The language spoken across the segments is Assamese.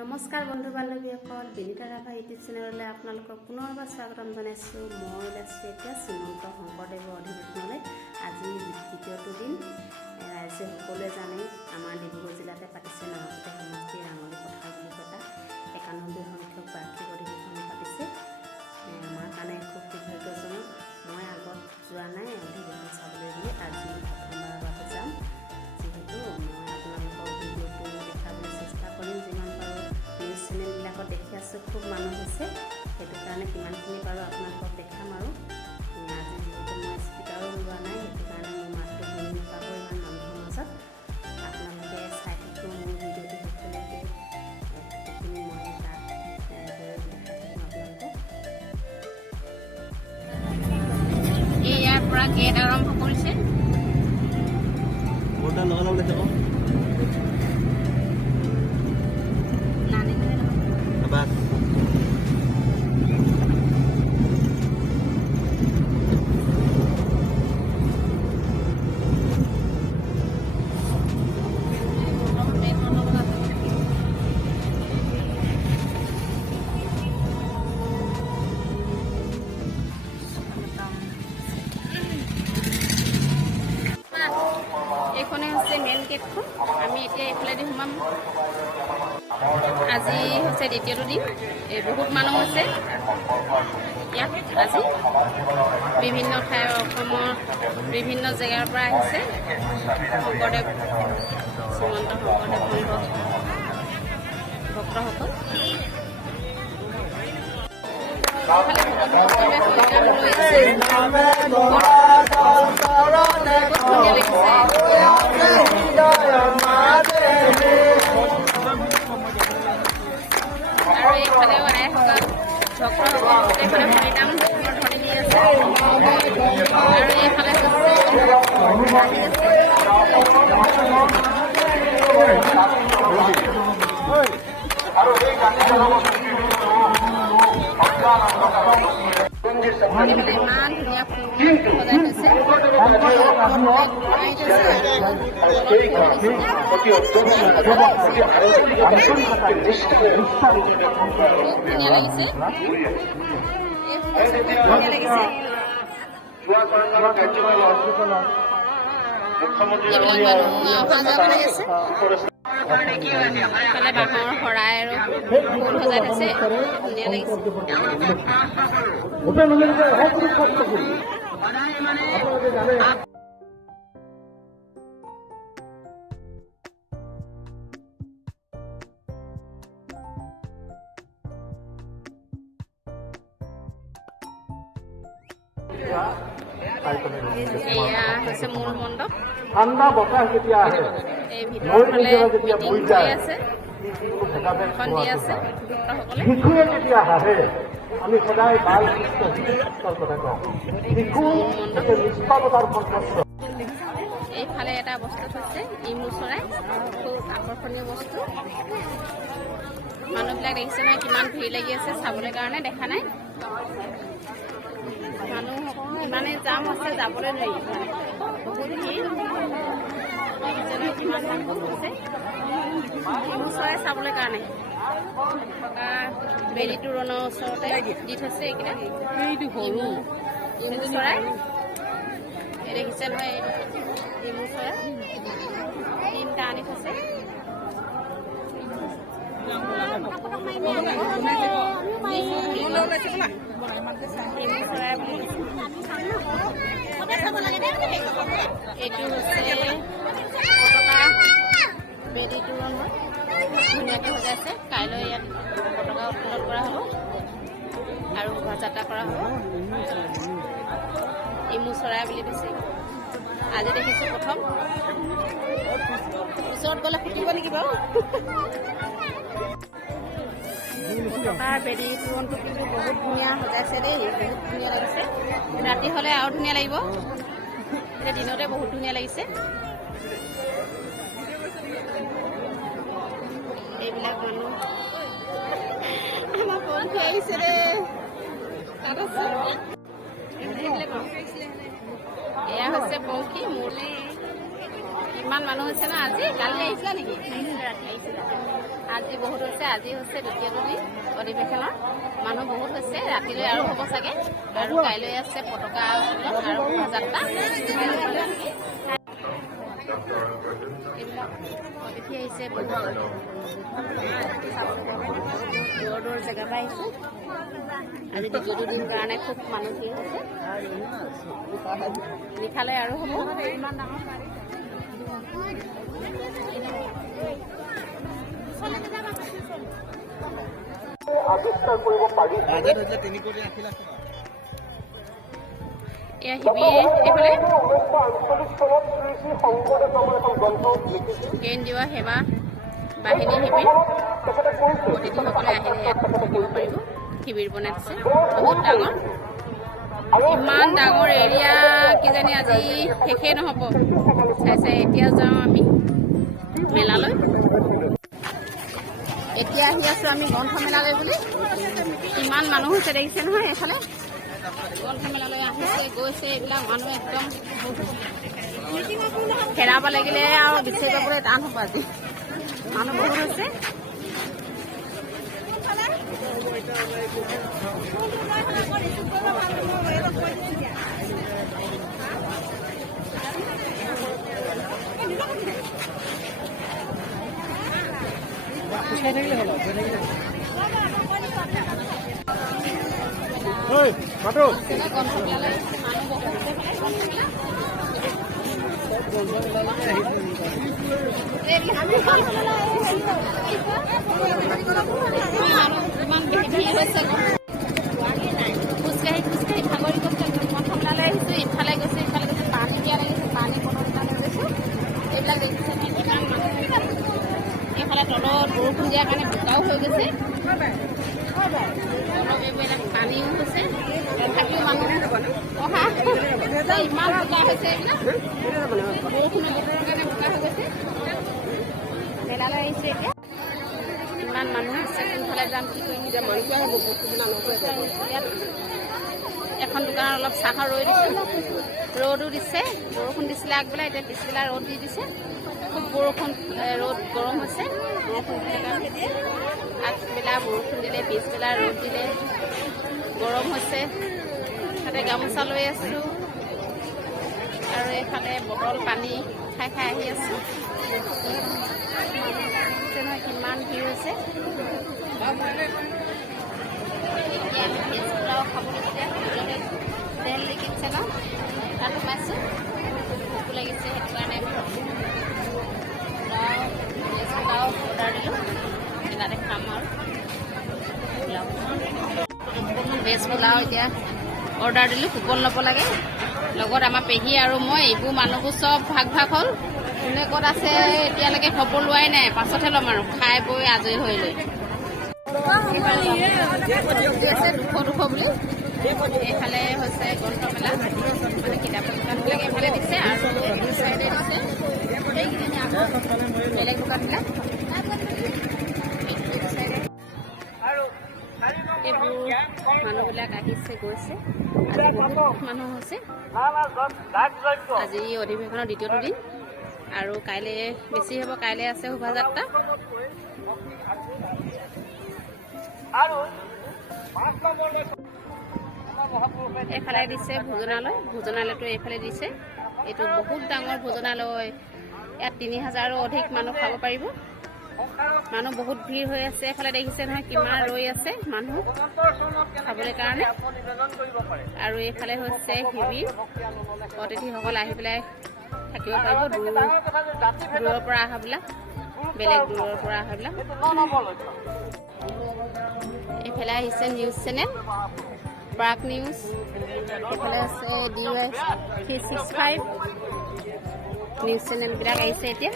নমস্কাৰ বন্ধু বান্ধৱীসকল, বিনীতা ৰাভা ইউটিউব চেনেললৈ আপোনালোকক পুনৰবাৰ স্বাগতম জনাইছোঁ। মই ওলাইছোঁ এতিয়া শ্ৰীমন্ত শংকৰদেৱৰ অধিৱেশনলৈ। আজি দ্বিতীয়টো দিন। ৰাইজে সকলোৱে জানে আমাৰ ডিব্ৰুগড় জিলাতে পাতিছে নাহৰকটীয়া সমষ্টিৰ ৰাঙলী পথাৰ বুলি এটা 91 সংখ্যক বাৰ্ষিক অধিৱেশন পাতিছে। আমাৰ কাৰণে খুব সৌভাগ্যজনক। মই আগত যোৱা নাই অধিৱেশন চাবলৈ বুলি, আজি প্ৰথমবাৰৰ বাবে যাম। যিহেতু মই আপোনালোকৰ ভিডিঅ'টো দেখাবলৈ চেষ্টা কৰিম, যিমান পাৰোঁ নিউজ চেনেলবিলাকত দেখি আছোঁ খুব মানুহ হৈছে, সেইটো কাৰণে কিমানখিনি পাৰোঁ আপোনালোকক দেখাম। আৰু আজি যিহেতু মই স্পীকাৰো লোৱা নাই, সেইটো কাৰণে মোৰ মাতটো শুনি নাপাব ইমান মানুহৰ মাজত। আপোনালোকে চাই থাকোঁ মোৰ ভিডিঅ'টো শেষলৈকে, সেইখিনি মই তাত দেখাই থাকিম আপোনালোকক। ইয়াৰ পৰা গেট আৰম্ভ কৰিছে। এইখনে হৈছে মেইন গেটখন। আমি এতিয়া এইফালেদি সোমাম। আজি হৈছে দ্বিতীয়টো দিন। বহুত মানুহ হৈছে ইয়াত আজি। বিভিন্ন ঠাইৰ অসমৰ বিভিন্ন জেগাৰ পৰা আহিছে শংকৰদেৱ শ্ৰীমন্ত শংকৰদেৱ ভক্তসকল। আৰু এইফালেও আইসকল ভক্তসকল গোটেইখনে হৰিনাম ধৰি দি আছে। আৰু এইফালে ইমান ধুনীয়া ফুল সজাই থৈছে। ধুনীয়া লাগিছে। এইবিলাক মানুহ অহা যোৱা কৰি আছে। ইফালে বাঁহৰ শৰাই আৰু ফুল সজাই থৈছে, ধুনীয়া লাগিছে। এয়া হৈছে মূল মণ্ডপ। ঠাণ্ডা বতাহ যেতিয়া আহে, এই ভিতৰৰ ফালে মিটিং হৈ আছে, ভাষণ দি আছে ভক্তসকলে। শিশুৱে যেতিয়া হাঁহে, আমি সদায় বাল সুস্থ শিশুৰ কথা কওঁ। শিশু নিষ্পাপতাৰ কণ্ঠস্বৰ। এইফালে এটা বস্তু থৈছে, ইমু চৰাই, খুব আকৰ্ষণীয় বস্তু। মানুহবিলাক দেখিছে নহয় কিমান ভিৰ লাগি আছে চাবলৈ কাৰণে, দেখা নাই মানুহ ইমানে জাম আছে, যাবলৈ নোৱাৰি, বহুত ভিৰ। দেখিছে নহয় কিমান মানুহ হৈছে ইমু চৰাই চাবলৈ কাৰণে। থকা বেলি তোৰণৰ ওচৰতে দি থৈছে এইকেইটা ইমু চৰাই। এই দেখিছে নহয় ইমু চৰাই তিনিটা আনি থৈছে। এইটো হৈছে পতাকা বেলি তোৰণ হয়, ধুনীয়াকৈ সজাইছে। কাইলৈ ইয়াত পতাকা উত্তোলন কৰা হ'ব আৰু শোভাযাত্ৰা কৰা হ'ব। ইমু চৰাই বুলি দিছে। আজি দেখিছোঁ প্ৰথম। ওচৰত গ'লে ফুটিব নেকি বাৰু? পতাকাৰ বেলি তোৰণটো কিন্তু বহুত ধুনীয়া সজাইছে দেই, বহুত ধুনীয়া লাগিছে। ৰাতি হ'লে আৰু ধুনীয়া লাগিব, এতিয়া দিনতে বহুত ধুনীয়া লাগিছে। এইবিলাক মানুহ আমাৰ পংখী আহিছে দেই, তাত আছে। এয়া হৈছে পংখী, মোলে ইমান মানুহ হৈছে ন আজি? কালি আহিছিলা নেকি? আহিছিলা। আজি বহুত হৈছে। আজি হৈছে দ্বিতীয়টো দিন অধিৱেশনৰ। মানুহ বহুত হৈছে। ৰাতিলৈ আৰু হ'ব চাগে। আৰু কাইলৈ আছে পতাকা উত্তোলন আৰু শোভাযাত্ৰা। এইবিলাক অতিথি আহিছে বহুত দূৰ দূৰ জেগাৰ পৰা আহিছে। আজি দ্বিতীয়টো দিন কাৰণে খুব মানুহ ভিৰ হৈছে। নিশালৈ আৰু হ'ব। ইমান ডাঙৰ আৱিষ্কাৰ কৰিব পাৰি। এয়া শিবিৰ এইফালে 1948 চনত শ্ৰী শ্ৰী শংকৰদেৱ নামৰ এখন গ্ৰন্থ লিখিছিল। কেন্দ্ৰীয় সেৱা বাহিনী শিবিৰ। অতিথিসকলে আহিলে ইয়াত থাকিব পাৰিব। শিবিৰ বনাইছে বহুত ডাঙৰ। ইমান ডাঙৰ এৰিয়া কিজানি আজি শেষেই নহ'ব। চাই এতিয়া যাওঁ আমি মেলালৈ। এতিয়া আহি আছোঁ আমি গ্ৰন্থমেলালৈ বুলি। ইমান মানুহ হৈছে দেখিছে নহয় এইফালে। গ্ৰন্থমেলালৈ আহিছে গৈছে এইবিলাক মানুহ একদম হেৰাব লাগিলে আৰু বিচাৰি যাবলৈ টান হ'ব আজি। মানুহ বহুত হৈছে। গ্ৰন্থমেলালৈ মানুহ বহুত হৈছে গ্ৰন্থমেলা। ইমান ভিৰ হৈছে। খোজকাঢ়ি খোজকাঢ়ি ভাগৰি গৈছে। গ্ৰন্থমেলালৈ আহিছোঁ। ইফালে গৈছোঁ ইফালে গৈছোঁ। পানী দিয়া লাগিছে। পানী বটল এটা লৈ গৈছোঁ। এইবিলাক দেখিছে কিমান মানুহ। এইফালে তলত বৰষুণ দিয়াৰ কাৰণে বোকাও হৈ গৈছে। এইবিলাক পানীও হৈছে। তথাপিও মানুহ অহা ইমান বোকা হৈছে। এইবিলাক বৰষুণৰ বতৰৰ কাৰণে বোকা হৈ গৈছে। মেলালৈ আহিছে এতিয়া। ইমান মানুহ আছে। কোনফালে যাম কি কৰিম এতিয়া ইয়াত এখন দোকানত অলপ চাহৰ ৰৈ দিছে। ৰ'দো দিছে। বৰষুণ দিছিলে আগবেলা। এতিয়া পিছবেলা ৰ'দ দি দিছে। খুব বৰষুণ ৰ'দ গৰম হৈছে। বৰষুণ দিলে আগবেলা বৰষুণ দিলে পিছবেলা ৰ'দ দিলে গৰম হৈছে। তাতে গামোচা লৈ আছোঁ আৰু এইফালে বটল পানী খাই খাই আহি আছোঁ। নহয় কিমান ভিৰ হৈছে। এতিয়া আমি ভেজ পোলাও খাবলৈ দিল্লী কিটচেনত তাত সোমাইছোঁ। ভোক লাগিছে সেইটো কাৰণে ভেজ পোলাও অৰ্ডাৰ দিলোঁ। তাতে খাম আৰু পোলাও ভেজ পোলাও এতিয়া অৰ্ডাৰ দিলোঁ। কুপন ল'ব লাগে। লগত আমাৰ পেহী আৰু মই এইবোৰ মানুহবোৰ চব ভাগ ভাগ হ'ল। কোনে ক'ত আছে এতিয়ালৈকে খবৰ লোৱাই নাই। পাছতহে ল'ম আৰু খাই বৈ আজৰি হৈ লৈ। 200 বুলি। এইফালে হৈছে গ্ৰন্থমেলা। মানে কিতাপৰ দোকানবিলাক এইফালে দিছে আৰু এইটো চাইডে দিছে বেলেগ দোকানবিলাক। এইবোৰ মানুহবিলাক আহিছে গৈছে। আজি বহুত মানুহ হৈছে। আজি অধিৱেশনৰ দ্বিতীয়টো দিন আৰু কাইলৈ বেছি হ'ব। কাইলৈ আছে শোভাযাত্ৰা। এইফালে দিছে ভোজনালয়। ভোজনালয়টো এইফালে দিছে। এইটো বহুত ডাঙৰ ভোজনালয়। ইয়াত 3000ৰো অধিক মানুহ খাব পাৰিব। মানুহ বহুত ভিৰ হৈ আছে। এইফালে দেখিছে নহয় কিমান ৰৈ আছে মানুহ খাবলৈ কাৰণে। আৰু এইফালে হৈছে শিবিৰ। অতিথিসকল আহি পেলাই থাকিব পাৰিব। দূৰৰ পৰা অহাবিলাক বেলেগ দূৰৰ পৰা অহাবিলাক। এইফালে আহিছে নিউজ চেনেল প্ৰাগ নিউজ। এইফালে আছে DUS 365 নিউজ চেনেলবিলাক আহিছে এতিয়া।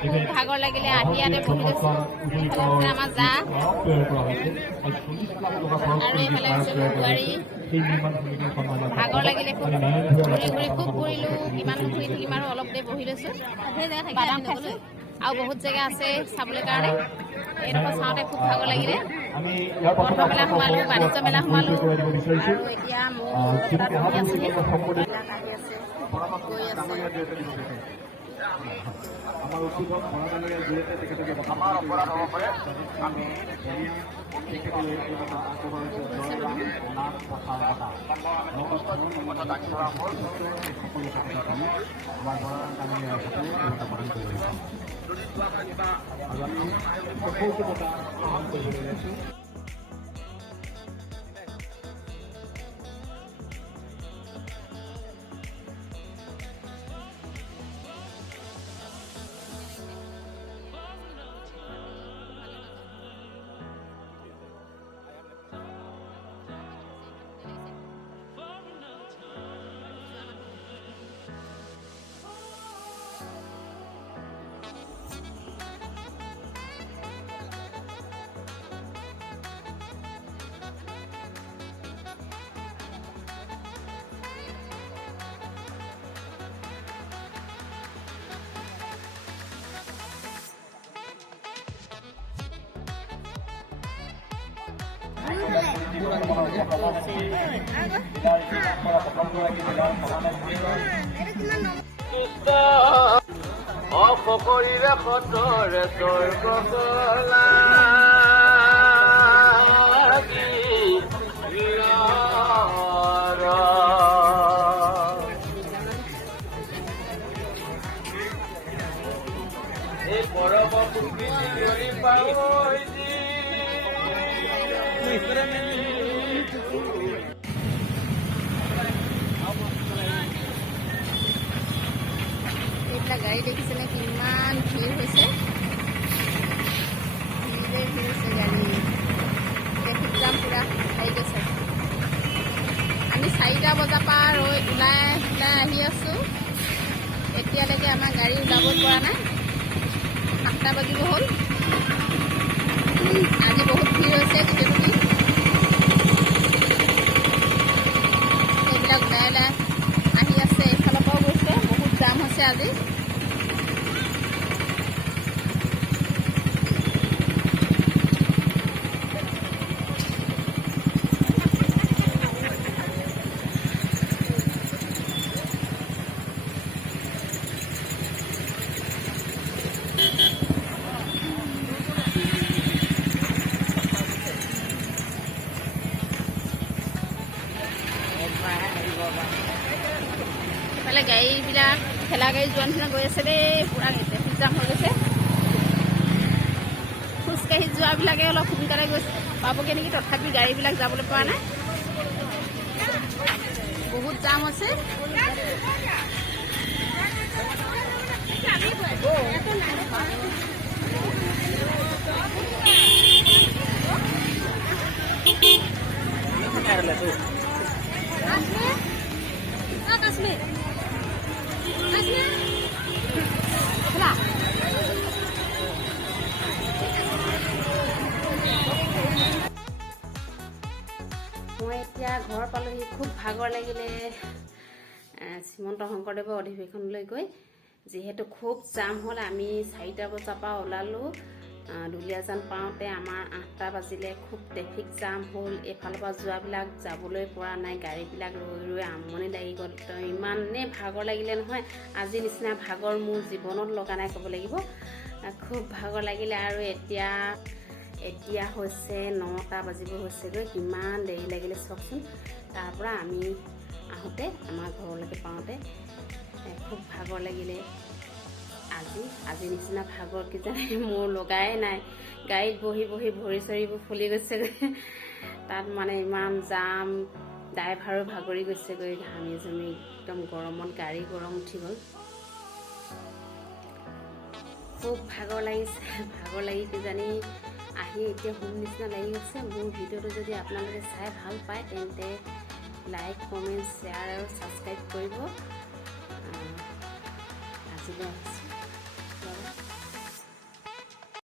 খুব ভাগৰ লাগিলে আহি ইয়াতে বহি লৈছোঁ। এইফালে হৈছে আমাৰ জা আৰু এইফালে হৈছে মোৰ বোৱাৰী। ভাগৰ লাগিলে খুব ঘূৰি ঘূৰি খুব ঘূৰিলোঁ। কিমান ঘূৰি থাকিম আৰু অলপ দেৰি বহি লৈছোঁ। বাদাম খাইছোঁ আৰু বহুত জেগা আছে চাবলৈ কাৰণে। এইডোখৰ চাওঁতে খুব ভাগৰ লাগিলে। আমি ইয়াৰ পাছত গ্ৰন্থমেলা সোমালোঁ, বাণিজ্য মেলা সোমালোঁ, দিব বিচাৰিছোঁ আৰু এতিয়া মোৰ যিহেতু তাত অহা বহি বছৰ আছিলোঁ, শংকৰদেৱ এইবিলাক আহি আছে, গৈ আছে। আমাৰ উৎসৱত মহামাৰীৰ জৰিয়তে তেখেতলোকে আমাৰ অপৰাধ হ'ব পাৰে আমি তেখেতলৈ এই কথা আগবঢ়াইছোঁ জয়ৰাম নাম প্ৰচাৰ কথা কথা দাঙি ধৰা হ'ল সকলো কথা আমাৰ বৰাৰাম কামিনীয়া সকলে পালন কৰি আহিছে আৰু আমি সফলতা গ্ৰহণ কৰিবলৈ লৈছোঁ। অপকৰিলে সতৰে স্বৰ্গ এই পৰম পুৰি পাই এইবিলাক গাড়ী দেখিছেনে কিমান ভিৰ হৈছে, ভিৰে ভিৰ হৈছে গাড়ী, ট্ৰেফিক জাম পূৰা আহি গৈছে। আমি 4টা বজাৰ পৰা ওলাই আহি আছোঁ, এতিয়ালৈকে আমাৰ গাড়ী ওলাব পৰা নাই, 8টা বাজিব হ'ল। আজি বহুত ভিৰ হৈছে গোটেইখিনি, এইবিলাক ওলাই আহি আছে, এইফালৰ পৰাও গৈছে, বহুত জাম হৈছে আজি। এইফালে গাড়ীবিলাক ঠেলা গাড়ী যোৱা নিচিনা গৈ আছে দেই, পূৰা ট্ৰেফিক জাম হৈ গৈছে। খোজকাঢ়ি যোৱাবিলাকে অলপ সোনকালে গৈছে পাবগৈ নেকি, তথাপি গাড়ীবিলাক যাবলৈ পৰা নাই, বহুত জাম আছে। মই এতিয়া ঘৰ পালোহি, খুব ভাগৰ লাগিলে শ্ৰীমন্ত শংকৰদেৱৰ অধিৱেশনলৈ গৈ। যিহেতু খুব জাম হ'ল, আমি 4টা বজাৰ পৰা ওলালোঁ, দুলীয়াজান পাওঁতে আমাৰ 8টা বাজিলে। খুব ট্ৰেফিক জাম হ'ল, এইফালৰ পৰা যোৱাবিলাক যাবলৈ পৰা নাই, গাড়ীবিলাক ৰৈ ৰৈ আমনি লাগি গ'ল। তো ইমানেই ভাগৰ লাগিলে নহয়, আজিৰ নিচিনা ভাগৰ মোৰ জীৱনত লগা নাই ক'ব লাগিব। খুব ভাগৰ লাগিলে। আৰু এতিয়া হৈছে 9টা বাজিব হৈছেগৈ, কিমান দেৰি লাগিলে চাওকচোন। তাৰপৰা আমি আহোঁতে, আমাৰ ঘৰলৈকে পাওঁতে খুব ভাগৰ লাগিলে। আজি নিচিনা ভাগৰ কিজানি মোৰ লগাই নাই। গাড়ীত বহি বহি ভৰি চৰিবোৰ ফুলি গৈছেগৈ, তাত মানে ইমান জাম, ড্ৰাইভাৰো ভাগৰি গৈছেগৈ, ঘামি জমি একদম গৰমত, গাড়ী গৰম উঠি গ'ল। খুব ভাগৰ লাগিছে, ভাগৰ লাগি কিজানি আহি এতিয়া হোম নিচিনা লাগি গৈছে। মোৰ ভিডিঅ'টো যদি আপোনালোকে চাই ভাল পায় তেন্তে লাইক, কমেণ্ট, শ্বেয়াৰ আৰু ছাবস্ক্ৰাইব কৰিব। আজিলৈ